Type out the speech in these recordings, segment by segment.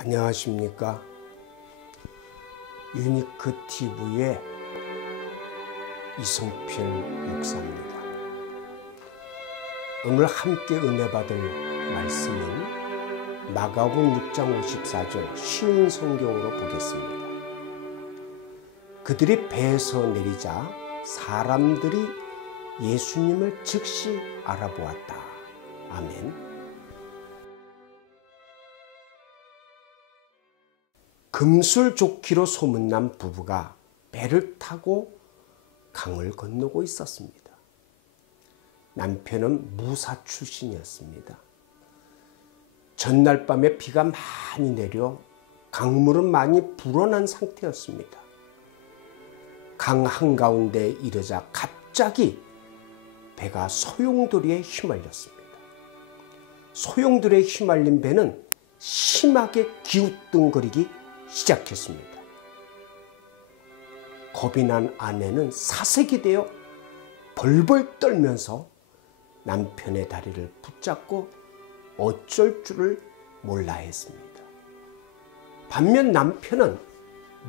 안녕하십니까. 유니크 TV의 이성필 목사입니다. 오늘 함께 은혜 받을 말씀은 마가복음 6장 54절 쉬운 성경으로 보겠습니다. 그들이 배에서 내리자 사람들이 예수님을 즉시 알아보았다. 아멘. 금술조끼로 소문난 부부가 배를 타고 강을 건너고 있었습니다. 남편은 무사 출신이었습니다. 전날 밤에 비가 많이 내려 강물은 많이 불어난 상태였습니다. 강 한가운데 이르자 갑자기 배가 소용돌이에 휘말렸습니다. 소용돌이에 휘말린 배는 심하게 기우뚱거리기 시작했습니다. 겁이 난 아내는 사색이 되어 벌벌 떨면서 남편의 다리를 붙잡고 어쩔 줄을 몰라 했습니다. 반면 남편은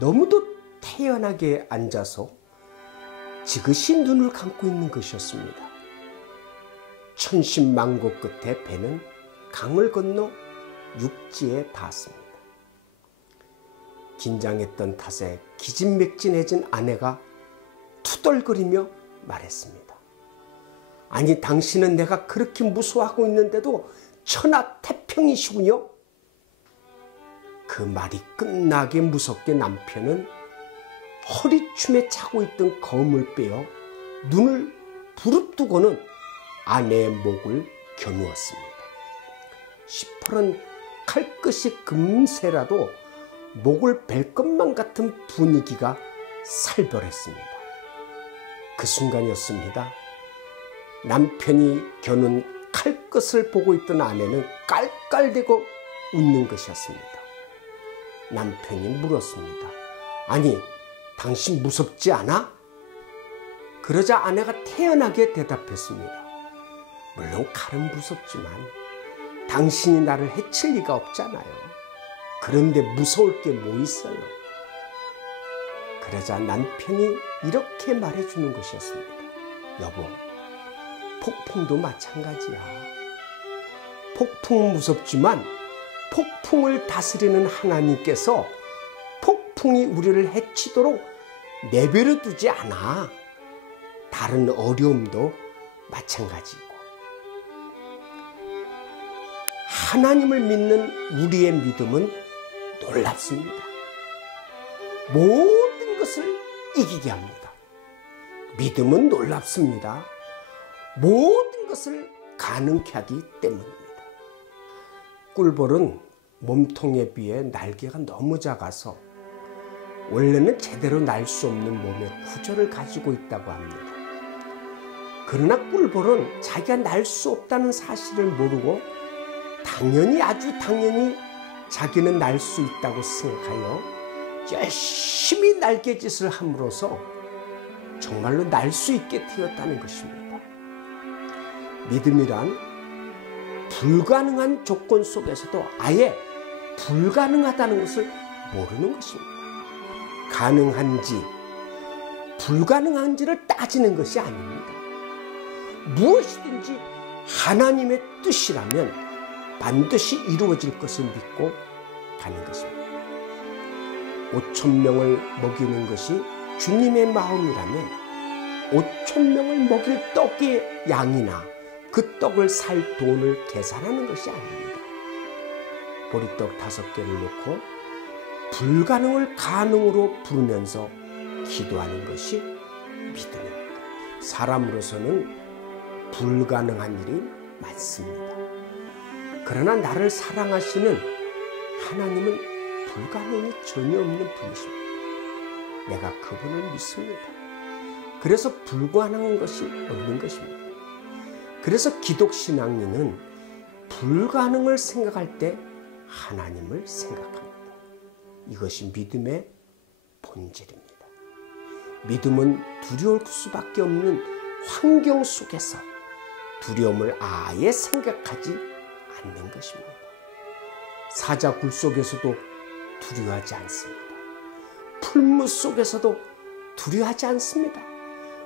너무도 태연하게 앉아서 지그시 눈을 감고 있는 것이었습니다. 천신만고 끝에 배는 강을 건너 육지에 닿았습니다. 긴장했던 탓에 기진맥진해진 아내가 투덜거리며 말했습니다. 아니, 당신은 내가 그렇게 무서워하고 있는데도 천하태평이시군요. 그 말이 끝나게 무섭게 남편은 허리춤에 차고 있던 검을 빼어 눈을 부릅뜨고는 아내의 목을 겨누었습니다. 시퍼런 칼끝이 금세라도 목을 벨 것만 같은 분위기가 살벌했습니다. 그 순간이었습니다. 남편이 겨눈 칼끝을 보고 있던 아내는 깔깔대고 웃는 것이었습니다. 남편이 물었습니다. 아니, 당신 무섭지 않아? 그러자 아내가 태연하게 대답했습니다. 물론 칼은 무섭지만 당신이 나를 해칠 리가 없잖아요. 그런데 무서울 게 뭐 있어요? 그러자 남편이 이렇게 말해주는 것이었습니다. 여보, 폭풍도 마찬가지야. 폭풍은 무섭지만 폭풍을 다스리는 하나님께서 폭풍이 우리를 해치도록 내버려 두지 않아. 다른 어려움도 마찬가지고. 하나님을 믿는 우리의 믿음은 놀랍습니다. 모든 것을 이기게 합니다. 믿음은 놀랍습니다. 모든 것을 가능케 하기 때문입니다. 꿀벌은 몸통에 비해 날개가 너무 작아서 원래는 제대로 날 수 없는 몸의 구조를 가지고 있다고 합니다. 그러나 꿀벌은 자기가 날 수 없다는 사실을 모르고 아주 당연히 자기는 날 수 있다고 생각하여 열심히 날개짓을 함으로써 정말로 날 수 있게 되었다는 것입니다. 믿음이란 불가능한 조건 속에서도 아예 불가능하다는 것을 모르는 것입니다. 가능한지 불가능한지를 따지는 것이 아닙니다. 무엇이든지 하나님의 뜻이라면 반드시 이루어질 것을 믿고 가는 것입니다. 5,000명을 먹이는 것이 주님의 마음이라면 5,000명을 먹일 떡의 양이나 그 떡을 살 돈을 계산하는 것이 아닙니다. 보리떡 5개를 놓고 불가능을 가능으로 부르면서 기도하는 것이 믿음입니다. 사람으로서는 불가능한 일이 많습니다. 그러나 나를 사랑하시는 하나님은 불가능이 전혀 없는 분이십니다. 내가 그분을 믿습니다. 그래서 불가능한 것이 없는 것입니다. 그래서 기독신앙인은 불가능을 생각할 때 하나님을 생각합니다. 이것이 믿음의 본질입니다. 믿음은 두려울 수밖에 없는 환경 속에서 두려움을 아예 생각하지 않는 것입니다. 사자 굴 속에서도 두려워하지 않습니다. 풀무 속에서도 두려워하지 않습니다.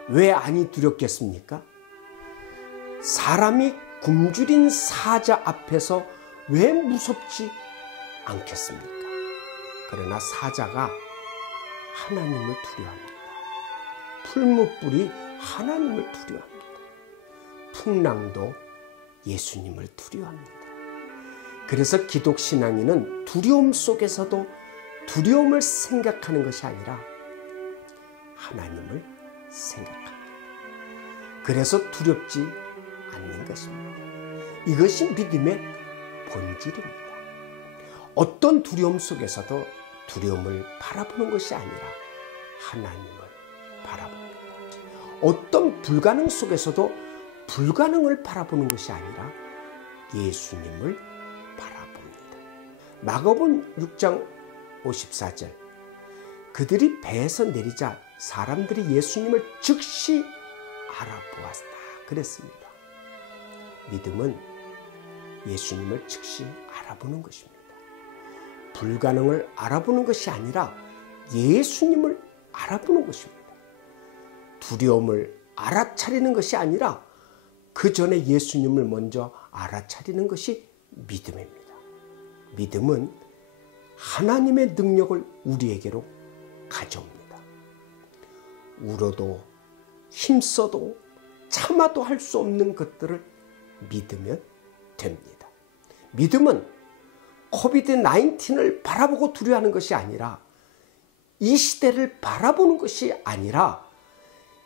왜 아니 두렵겠습니까? 사람이 굶주린 사자 앞에서 왜 무섭지 않겠습니까? 그러나 사자가 하나님을 두려워합니다. 풀무불이 하나님을 두려워합니다. 풍랑도 예수님을 두려워합니다. 그래서 기독신앙인은 두려움 속에서도 두려움을 생각하는 것이 아니라 하나님을 생각합니다. 그래서 두렵지 않는 것입니다. 이것이 믿음의 본질입니다. 어떤 두려움 속에서도 두려움을 바라보는 것이 아니라 하나님을 바라봅니다. 어떤 불가능 속에서도 불가능을 바라보는 것이 아니라 예수님을 바라봅니다. 마가복음 6장 54절 그들이 배에서 내리자 사람들이 예수님을 즉시 알아보았다 그랬습니다. 믿음은 예수님을 즉시 알아보는 것입니다. 불가능을 알아보는 것이 아니라 예수님을 알아보는 것입니다. 두려움을 알아차리는 것이 아니라 그 전에 예수님을 먼저 알아차리는 것이 믿음입니다. 믿음은 하나님의 능력을 우리에게로 가져옵니다. 울어도 힘써도 참아도 할 수 없는 것들을 믿으면 됩니다. 믿음은 코비드-19을 바라보고 두려워하는 것이 아니라 이 시대를 바라보는 것이 아니라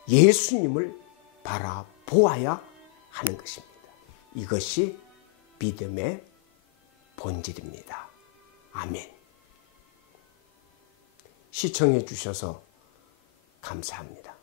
예수님을 바라보아야 하는 것입니다. 이것이 믿음의 본질입니다. 아멘. 시청해 주셔서 감사합니다.